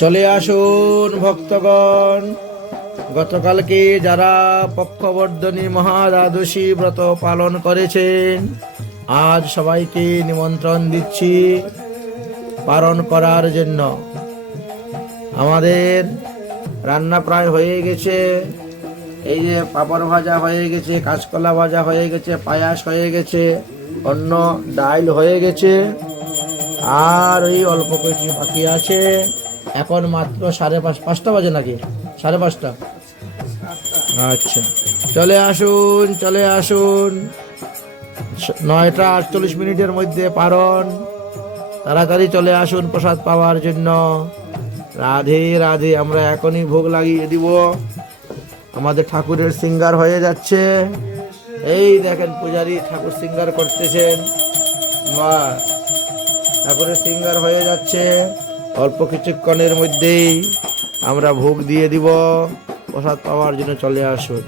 চলে আসুন ভক্তগণ। গতকালকে যারা পক্ষবর্ধনী মহাদ্বাদশী ব্রত পালন করেছেন, আজ সবাইকে নিমন্ত্রণ দিচ্ছি পালন করার জন্য। আমাদের রান্না প্রায় হয়ে গেছে, এই যে পাপড় ভাজা হয়ে গেছে, কাঁচকলা ভাজা হয়ে গেছে, পায়াস হয়ে গেছে, অন্য ডাইল হয়ে গেছে, আর ওই অল্প কিছু বাকি আছে। এখন মাত্র সাড়ে পাঁচ পাঁচটা বাজে নাকি? সাড়ে পাঁচটা। আচ্ছা। চলে আসুন চলে আসুন। নয়টা আটচল্লিশ মিনিটের মধ্যে পারন তাড়াতাড়ি চলে আসুন প্রসাদ পাওয়ার জন্য। রাধে রাধে, আমরা এখনই ভোগ লাগিয়ে দিব। আমাদের ঠাকুরের সিঙ্গার হয়ে যাচ্ছে। এই দেখেন পূজারি ঠাকুর সিঙ্গার করতেছেন। বাহ। ঠাকুরের সিঙ্গার হয়ে যাচ্ছে। অল্প কিছুক্ষণের মধ্যেই আমরা ভোগ দিয়ে দিব। প্রসাদ পাওয়ার জন্য চলে আসুন।